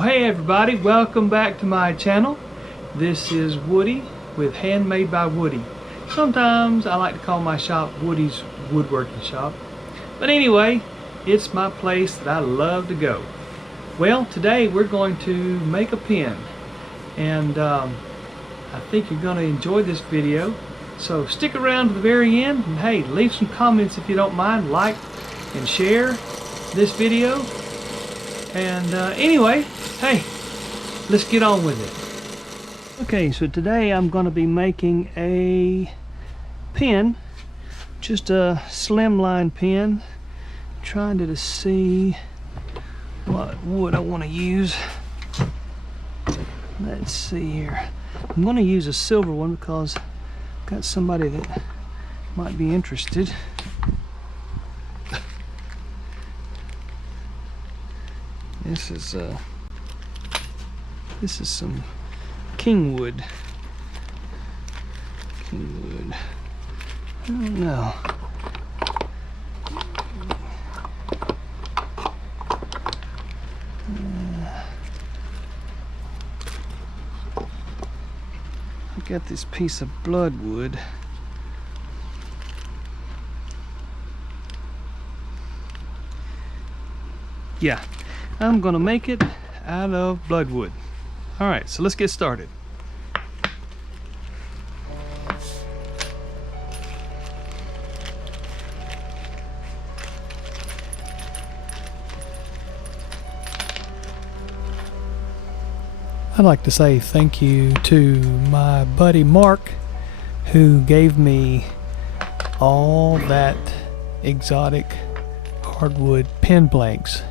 Well, hey everybody, welcome back to my channel. This is Woody with Handmade by Woody. Sometimes I like to call my shop Woody's Woodworking Shop. But anyway, it's my place that I love to go. Well, today we're going to make a pen. And I think you're going to enjoy this video. So stick around to the very end. And hey, leave some comments if you don't mind. Like and share this video. And anyway, hey, let's get on with it. Okay, so today I'm going to be making a pen, just a slimline pen. Trying to see what wood I want to use. Let's see here. I'm going to use a silver one because I've got somebody that might be interested. This is some kingwood. Kingwood. I don't know. I got this piece of bloodwood. Yeah. I'm gonna make it out of bloodwood. Alright, so let's get started. I'd like to say thank you to my buddy Mark, who gave me all that exotic hardwood pen blanks.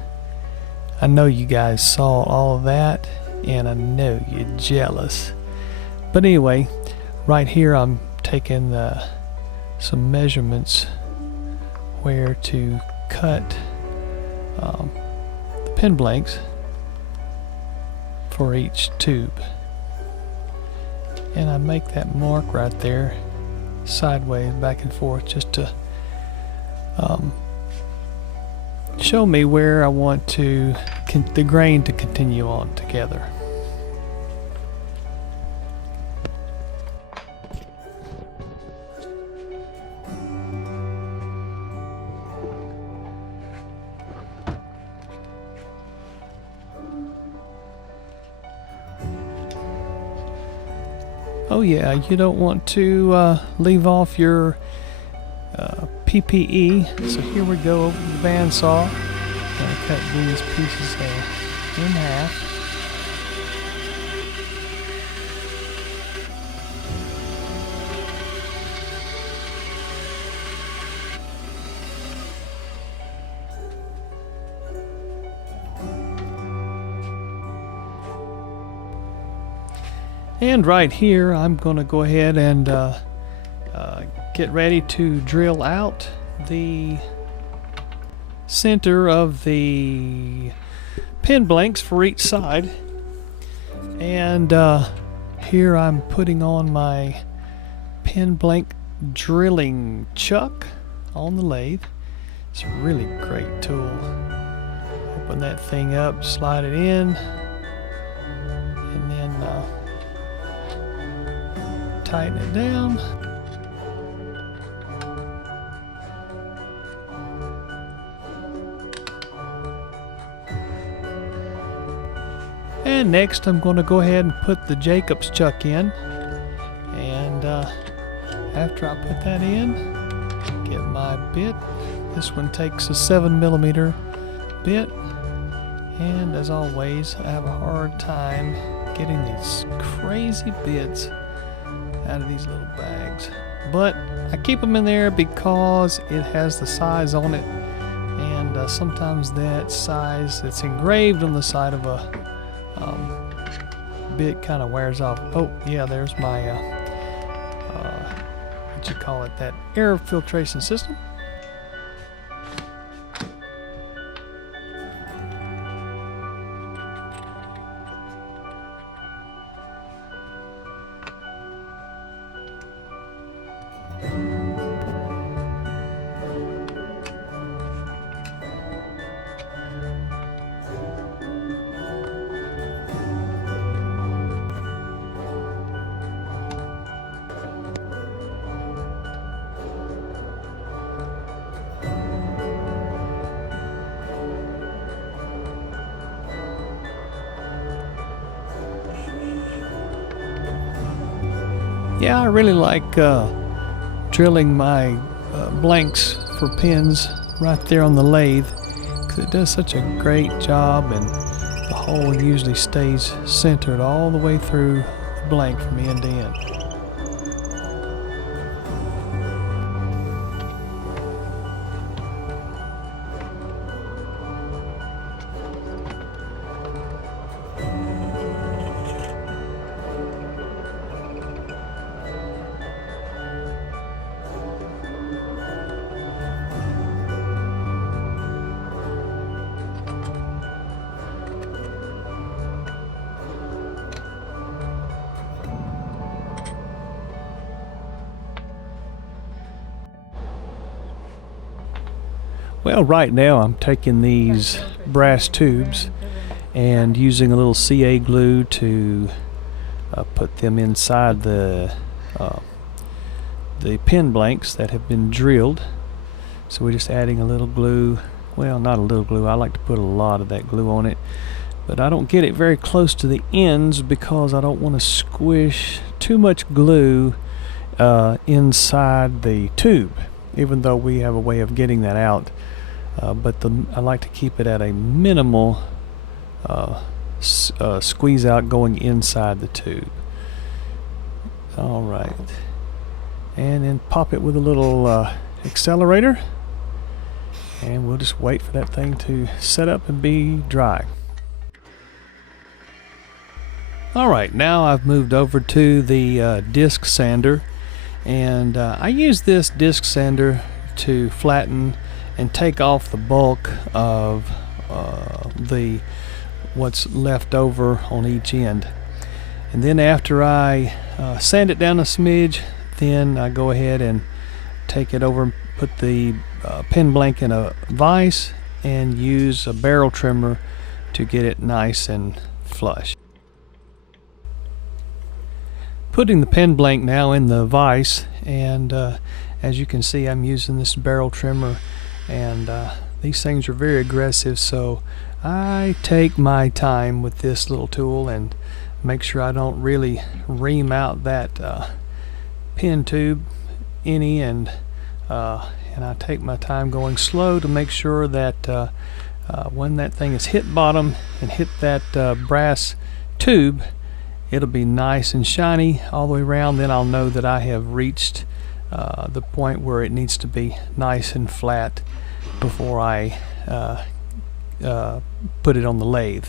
I know you guys saw all of that, and I know you're jealous. But anyway, right here I'm taking some measurements where to cut the pen blanks for each tube. And I make that mark right there, sideways, back and forth, just to show me where I want to the grain to continue on together. Oh yeah, you don't want to leave off your PPE. So here we go over the bandsaw. Gonna cut these pieces in half. And right here, I'm gonna go ahead and get ready to drill out the center of the pen blanks for each side. And here I'm putting on my pen blank drilling chuck on the lathe. It's a really great tool. Open that thing up, slide it in, and then tighten it down. And next I'm going to go ahead and put the Jacob's chuck in. And after I put that in, get my bit. This one takes a 7mm bit. And as always, I have a hard time getting these crazy bits out of these little bags. But I keep them in there because it has the size on it. And sometimes that size that's engraved on the side of a bit kind of wears off. Oh yeah, there's my what you call it, that air filtration system. Yeah, I really like drilling my blanks for pins right there on the lathe, because it does such a great job, and the hole usually stays centered all the way through the blank from end to end. Well, right now I'm taking these brass tubes and using a little CA glue to put them inside the pin blanks that have been drilled. So we're just adding a little glue. Well, not a little glue. I like to put a lot of that glue on it, but I don't get it very close to the ends because I don't want to squish too much glue inside the tube, even though we have a way of getting that out. But I like to keep it at a minimal squeeze out going inside the tube. Alright, and then pop it with a little accelerator, and we'll just wait for that thing to set up and be dry. Alright, now I've moved over to the disc sander, and I use this disc sander to flatten and take off the bulk of what's left over on each end. And then after I sand it down a smidge, then I go ahead and take it over and put the pin blank in a vise and use a barrel trimmer to get it nice and flush. Putting the pin blank now in the vise, and as you can see, I'm using this barrel trimmer, and these things are very aggressive, so I take my time with this little tool and make sure I don't really ream out that pin tube any, and I take my time going slow to make sure that when that thing is hit bottom and hit that brass tube, it'll be nice and shiny all the way around. Then I'll know that I have reached the point where it needs to be nice and flat before I put it on the lathe.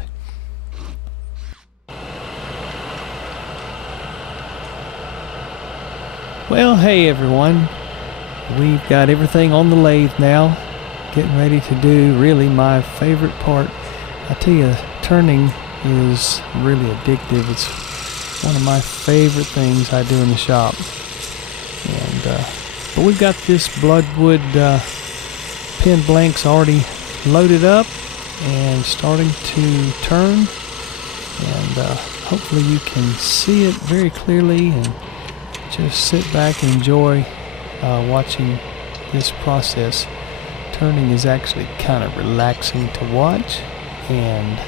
Well, hey everyone, we've got everything on the lathe now, getting ready to do really my favorite part. I tell you, turning is really addictive. It's one of my favorite things I do in the shop. And but we've got this Bloodwood pin blanks already loaded up and starting to turn, and hopefully you can see it very clearly, and just sit back and enjoy watching this process. Turning is actually kind of relaxing to watch, and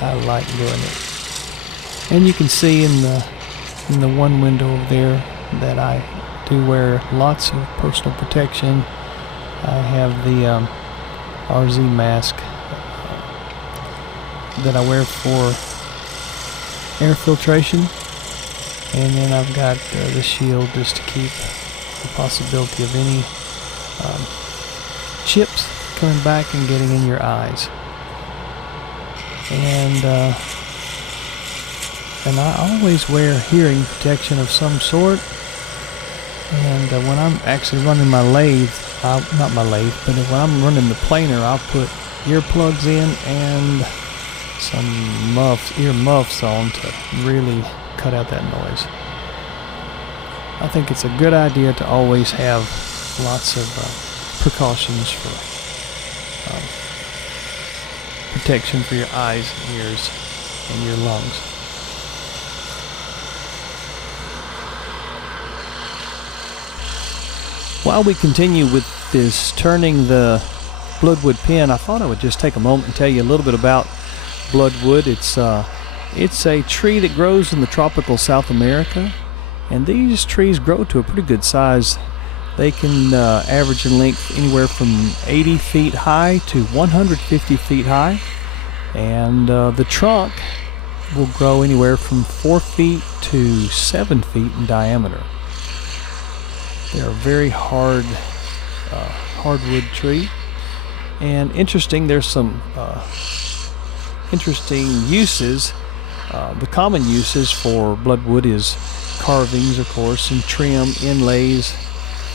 I like doing it. And you can see in the one window over there that I do wear lots of personal protection. I have the RZ mask that I wear for air filtration, and then I've got the shield just to keep the possibility of any chips coming back and getting in your eyes. And I always wear hearing protection of some sort. And when I'm actually running my lathe, not my lathe, but when I'm running the planer, I'll put earplugs in and some ear muffs on to really cut out that noise. I think it's a good idea to always have lots of precautions for protection for your eyes, ears, and your lungs. While we continue with this turning the Bloodwood pin, I thought I would just take a moment and tell you a little bit about Bloodwood. It's a tree that grows in the tropical South America, And these trees grow to a pretty good size. They can average in length anywhere from 80 feet high to 150 feet high. And the trunk will grow anywhere from 4 feet to 7 feet in diameter. They're a very hardwood tree. And interesting, there's some interesting uses. The common uses for bloodwood is carvings, of course, and trim, inlays,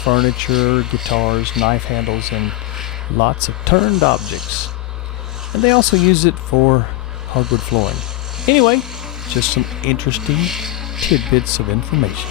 furniture, guitars, knife handles, and lots of turned objects. And they also use it for hardwood flooring. Anyway, just some interesting tidbits of information.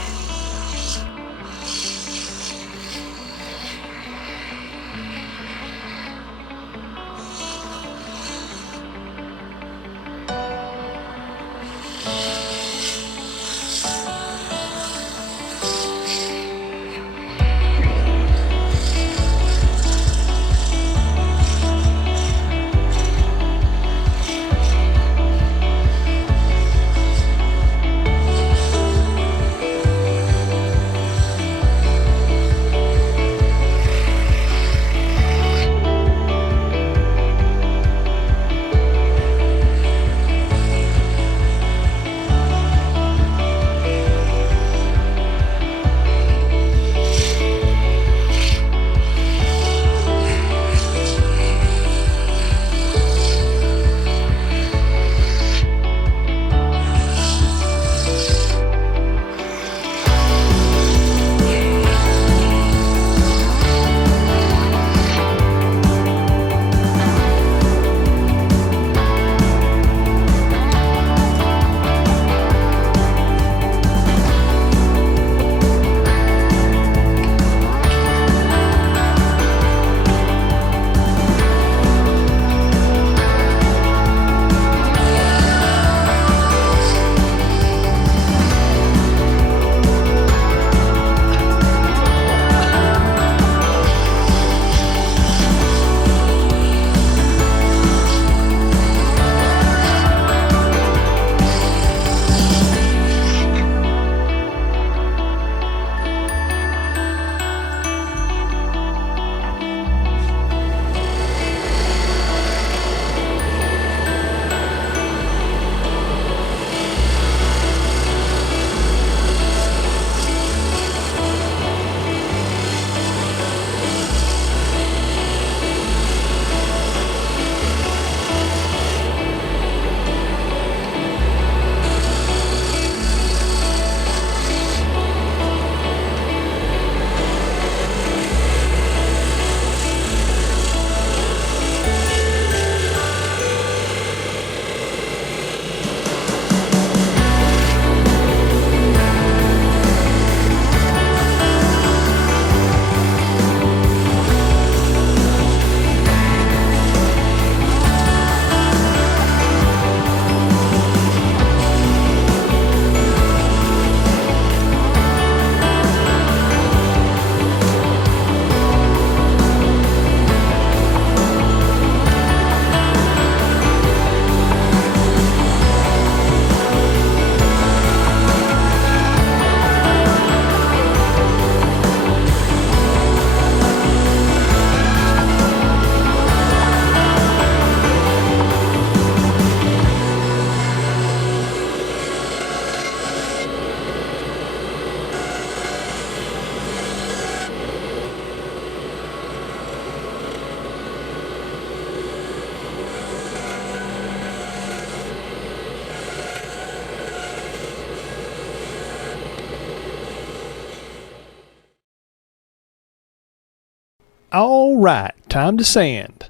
All right, time to sand.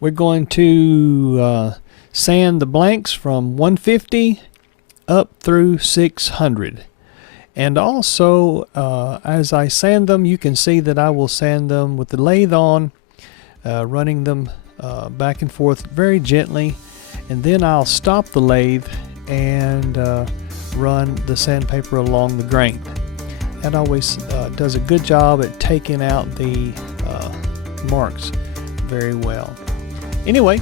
We're going to sand the blanks from 150 up through 600. And also, as I sand them, you can see that I will sand them with the lathe on, running them back and forth very gently. And then I'll stop the lathe and run the sandpaper along the grain. That always does a good job at taking out the marks very well. Anyway,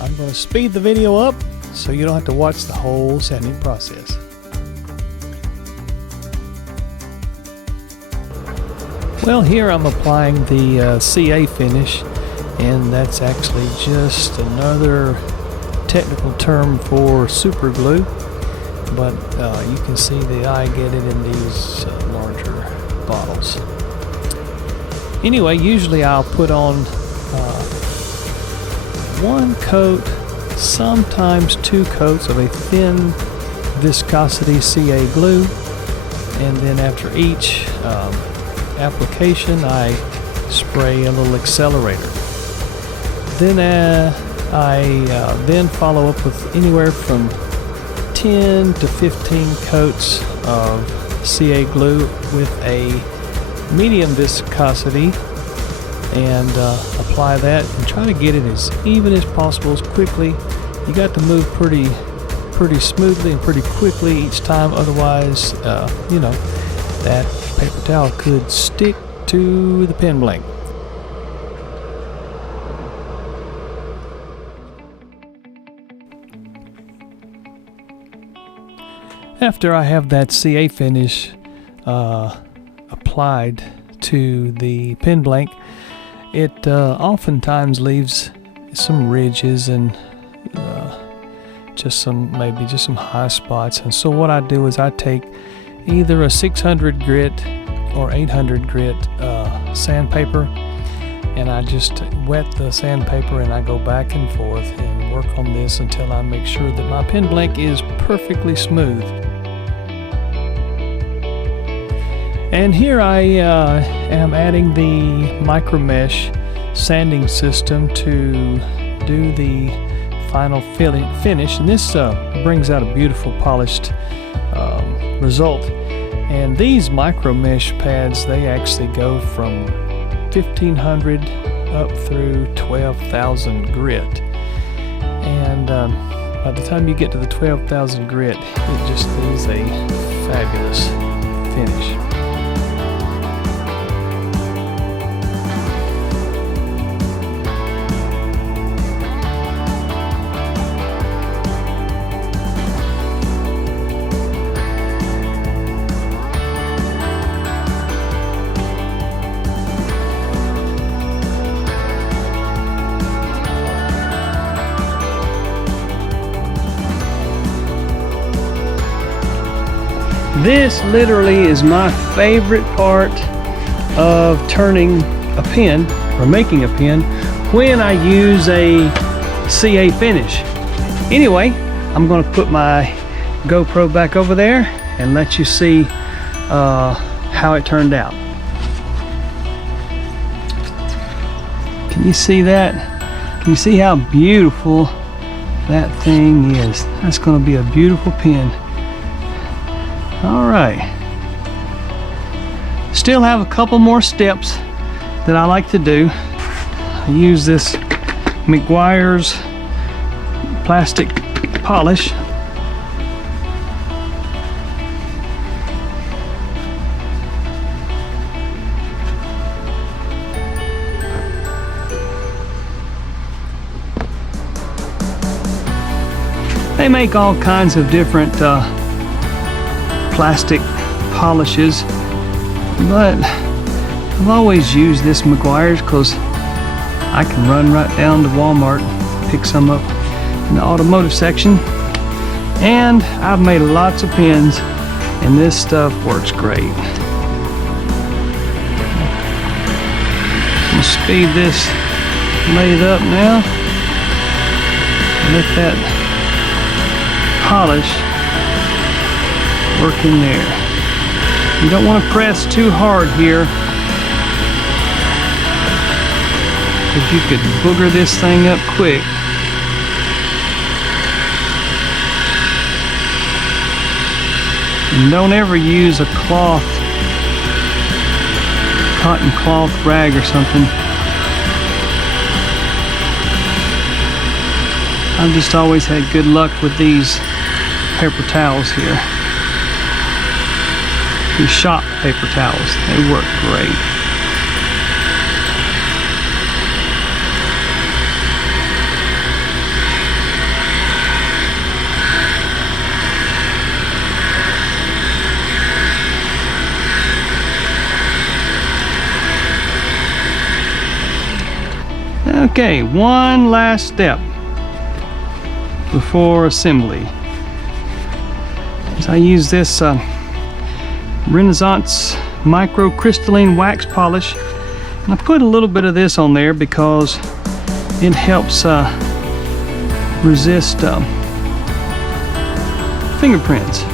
I'm going to speed the video up so you don't have to watch the whole sanding process. Well, here I'm applying the CA finish, and that's actually just another technical term for super glue, but you can see the eye get it in these larger bottles. Anyway, usually I'll put on one coat, sometimes two coats of a thin viscosity CA glue, and then after each application I spray a little accelerator. Then I then follow up with anywhere from 10 to 15 coats of CA glue with a medium viscosity, and apply that and try to get it as even as possible, as quickly. You got to move pretty smoothly and pretty quickly each time, otherwise you know, that paper towel could stick to the pen blank. After I have that CA finish applied to the pen blank, it oftentimes leaves some ridges and maybe just some high spots. And so what I do is I take either a 600 grit or 800 grit sandpaper, and I just wet the sandpaper and I go back and forth and work on this until I make sure that my pen blank is perfectly smooth. And here I am adding the micro mesh sanding system to do the final finish, and this brings out a beautiful polished result. And these micro mesh pads, they actually go from 1500 up through 12,000 grit, and by the time you get to the 12,000 grit, it just is a fabulous finish. This literally is my favorite part of turning a pen or making a pen, when I use a CA finish. Anyway, I'm going to put my GoPro back over there and let you see how it turned out. Can you see that? Can you see how beautiful that thing is? That's going to be a beautiful pen. All right, still have a couple more steps that I like to do. I use this McGuire's plastic polish. They make all kinds of different plastic polishes, but I've always used this McGuire's because I can run right down to Walmart, pick some up in the automotive section, and I've made lots of pens, and this stuff works great. I'm gonna speed this lathe up now. Let that polish work in there. You don't want to press too hard here, because you could booger this thing up quick. And don't ever use a cloth, cotton cloth rag or something. I've just always had good luck with these paper towels here. These shop paper towels, they work great. Okay, one last step before assembly. So I use this Renaissance microcrystalline wax polish, and I put a little bit of this on there because it helps resist fingerprints.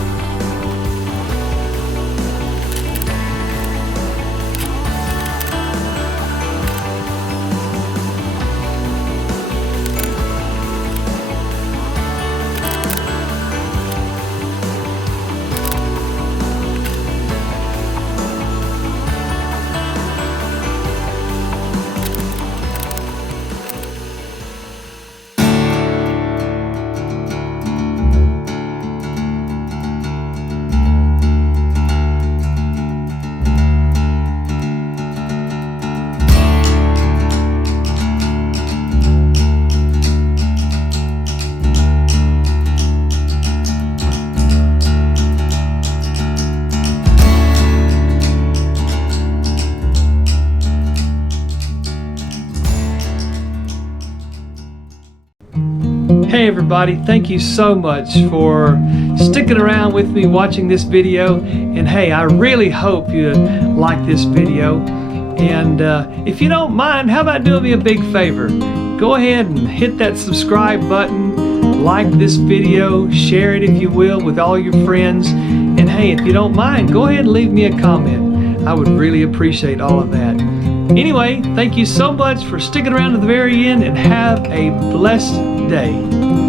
Hey everybody, thank you so much for sticking around with me watching this video, and hey, I really hope you like this video. And if you don't mind, how about doing me a big favor? Go ahead and hit that subscribe button, like this video, share it if you will with all your friends, and hey, if you don't mind, go ahead and leave me a comment. I would really appreciate all of that. Anyway, thank you so much for sticking around to the very end, and have a blessed day.